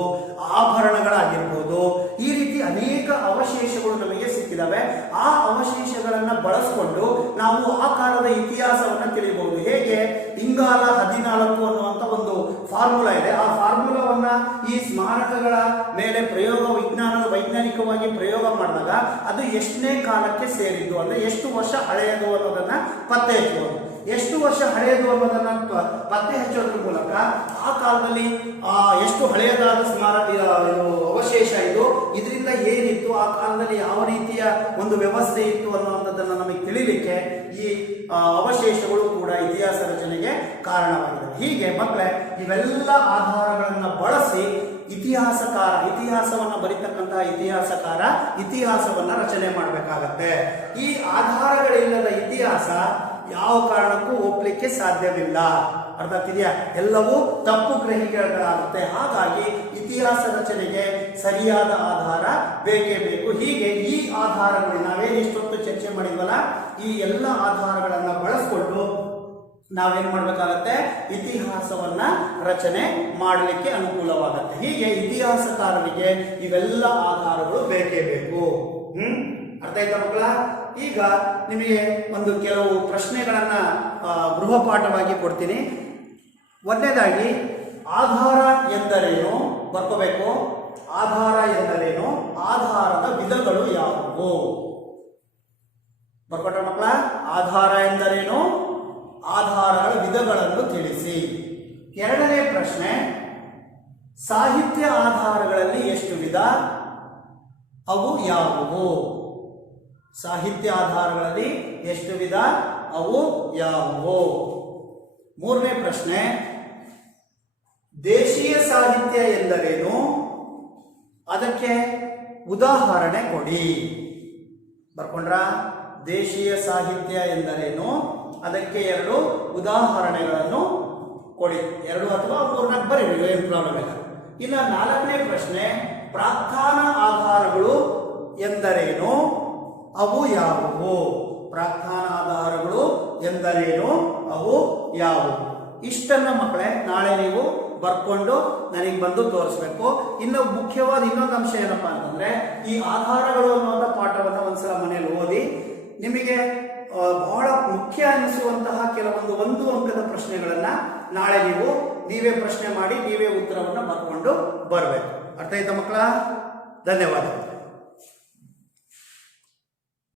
ಆಭರಣಗಳಾಗಿರ್ಬೋದು, ಈ ರೀತಿ ಅನೇಕ ಅವಶೇಷಗಳು ನಮಗೆ ಸಿಕ್ಕಿದಾವೆ. ಆ ಅವಶೇಷಗಳನ್ನ ಬಳಸಿಕೊಂಡು ನಾವು ಆ ಕಾಲದ ಇತಿಹಾಸವನ್ನ ತಿಳಿಯಬಹುದು. ಹೇಗೆ ಇಂಗಾಲ 14 ಅನ್ನುವಂತ ಒಂದು ಫಾರ್ಮುಲಾ ಇದೆ. ಆ ಫಾರ್ಮುಲಾವನ್ನ ಈ ಸ್ಮಾರಕಗಳ ಮೇಲೆ ವೈಜ್ಞಾನಿಕವಾಗಿ ಪ್ರಯೋಗ ಮಾಡಿದಾಗ ಅದು ಎಷ್ಟನೇ ಕಾಲಕ್ಕೆ ಸೇರಿದ್ದು, ಅಂದ್ರೆ ಎಷ್ಟು ವರ್ಷ ಹಳೆಯದು ಅನ್ನೋದನ್ನ ಪತ್ತೆ ಹಚ್ಚಬಹುದು. ಎಷ್ಟು ವರ್ಷ ಹಳೆಯದು ಅನ್ನೋದನ್ನ ಪತ್ತೆ ಹಚ್ಚೋದ್ರ ಮೂಲಕ ಆ ಕಾಲದಲ್ಲಿ ಎಷ್ಟು ಹಳೆಯದಾದ ಸ್ಮಾರಕ ಅವಶೇಷ ಇದು, ಇದರಿಂದ ಏನಿತ್ತು, ಆ ಕಾಲದಲ್ಲಿ ಯಾವ ರೀತಿಯ ಒಂದು ವ್ಯವಸ್ಥೆ ಇತ್ತು ಅನ್ನುವಂಥದ್ದನ್ನು ನಮಗೆ ತಿಳಿಲಿಕ್ಕೆ ಈ ಅವಶೇಷಗಳು ಕೂಡ ಇತಿಹಾಸ ರಚನೆಗೆ ಕಾರಣವಾಗಿದೆ. ಹೀಗೆ ಮಕ್ಕಳೇ, ಇವೆಲ್ಲ ಆಧಾರಗಳನ್ನ ಬಳಸಿ ಇತಿಹಾಸವನ್ನ ಬರೀತಕ್ಕಂತಹ ಇತಿಹಾಸಕಾರ ಇತಿಹಾಸವನ್ನ ರಚನೆ ಮಾಡಬೇಕಾಗತ್ತೆ. ಈ ಆಧಾರಗಳಿಲ್ಲದ ಇತಿಹಾಸ ಯಾವ ಕಾರಣಕ್ಕೂ ಒಪ್ಪಲಿಕ್ಕೆ ಸಾಧ್ಯವಿಲ್ಲ. ಅರ್ಥ ಆಗ್ತಿದೆಯಾ? ಎಲ್ಲವೂ ತಪ್ಪು ಗ್ರಹಿಕೆಗಳಾಗುತ್ತೆ. ಹಾಗಾಗಿ ಇತಿಹಾಸ ರಚನೆಗೆ ಸರಿಯಾದ ಆಧಾರ ಬೇಕೇ ಬೇಕು. ಹೀಗೆ ಈ ಆಧಾರಗಳು ನಾವೇನಿಷ್ಟೊತ್ತು ಚರ್ಚೆ ಮಾಡಿದ್ವಲ್ಲ, ಈ ಎಲ್ಲ ಆಧಾರಗಳನ್ನ ಬಳಸ್ಕೊಂಡು ನಾವೇನ್ ಮಾಡ್ಬೇಕಾಗತ್ತೆ, ಇತಿಹಾಸವನ್ನ ರಚನೆ ಮಾಡಲಿಕ್ಕೆ ಅನುಕೂಲವಾಗತ್ತೆ. ಹೀಗೆ ಇತಿಹಾಸಕಾರರಿಗೆ ಇವೆಲ್ಲ ಆಧಾರಗಳು ಬೇಕೇ ಬೇಕು. ಅರ್ಥ ಆಯ್ತಾ ಮಕ್ಕಳ? ಈಗ ನಿಮಗೆ ಒಂದು ಕೆಲವು ಪ್ರಶ್ನೆಗಳನ್ನ ಗೃಹಪಾಠವಾಗಿ ಕೊಡ್ತೀನಿ. ಒಂದನೇದಾಗಿ, ಆಧಾರ ಎಂದರೇನು ಬರ್ಕೋಬೇಕು. ಆಧಾರ ಎಂದರೇನು, ಆಧಾರದ ವಿಧಗಳು ಯಾವುವು? ಬರ್ಕೊಟ್ರ ಮಕ್ಕಳ? ಆಧಾರ ಎಂದರೇನು, ಆಧಾರಗಳ ವಿಧಗಳನ್ನು ತಿಳಿಸಿ. ಎರಡನೇ ಪ್ರಶ್ನೆ, ಸಾಹಿತ್ಯ ಆಧಾರಗಳಲ್ಲಿ ಎಷ್ಟು ವಿಧ, ಅವು ಯಾವುವು? ಸಾಹಿತ್ಯ ಆಧಾರಗಳಲ್ಲಿ ಎಷ್ಟು ವಿಧ, ಅವು ಯಾವುವು? ಮೂರನೇ ಪ್ರಶ್ನೆ, ದೇಶೀಯ ಸಾಹಿತ್ಯ ಎಂದರೇನು, ಅದಕ್ಕೆ ಉದಾಹರಣೆ ಕೊಡಿ. ಬರ್ಕೊಂಡ್ರ? ದೇಶೀಯ ಸಾಹಿತ್ಯ ಎಂದರೇನು, ಅದಕ್ಕೆ 2 ಉದಾಹರಣೆಗಳನ್ನು ಕೊಡಿ. 2 ಅಥವಾ 3 ಬರೀರಿ, ಏನು ಪ್ರಾಬ್ಲಮ್ ಇಲ್ಲ. ಇನ್ನು 4ನೇ ಪ್ರಶ್ನೆ, ಪ್ರಾಕ್ತನ ಆಧಾರಗಳು ಎಂದರೇನು, ಅವು ಯಾವುವು? ಪ್ರಾಕ್ತನ ಆಧಾರಗಳು ಎಂದರೇನು, ಅವು ಯಾವುವು? ಇಷ್ಟನ್ನ ಮಕ್ಕಳೇ ನಾಳೆ ನೀವು ಬರ್ಕೊಂಡು ನನಗೆ ಬಂದು ತೋರಿಸ್ಬೇಕು. ಇನ್ನು ಮುಖ್ಯವಾದ ಇನ್ನೊಂದು ಅಂಶ ಏನಪ್ಪಾ ಅಂತಂದ್ರೆ, ಈ ಆಧಾರಗಳು ಅನ್ನುವಂಥ ಪಾಠವನ್ನು ಒಂದ್ಸಲ ಮನೆಯಲ್ಲಿ ಓದಿ. ನಿಮಗೆ ಬಹಳ ಮುಖ್ಯ ಅನಿಸುವಂತಹ ಕೆಲವೊಂದು 1 ಅಂಕದ ಪ್ರಶ್ನೆಗಳನ್ನ ನಾಳೆ ನೀವು ನೀವೇ ಪ್ರಶ್ನೆ ಮಾಡಿ ನೀವೇ ಉತ್ತರವನ್ನು ಬರ್ಕೊಂಡು ಬರಬೇಕು. ಅರ್ಥ ಆಯ್ತಾ ಮಕ್ಕಳ? ಧನ್ಯವಾದಗಳು.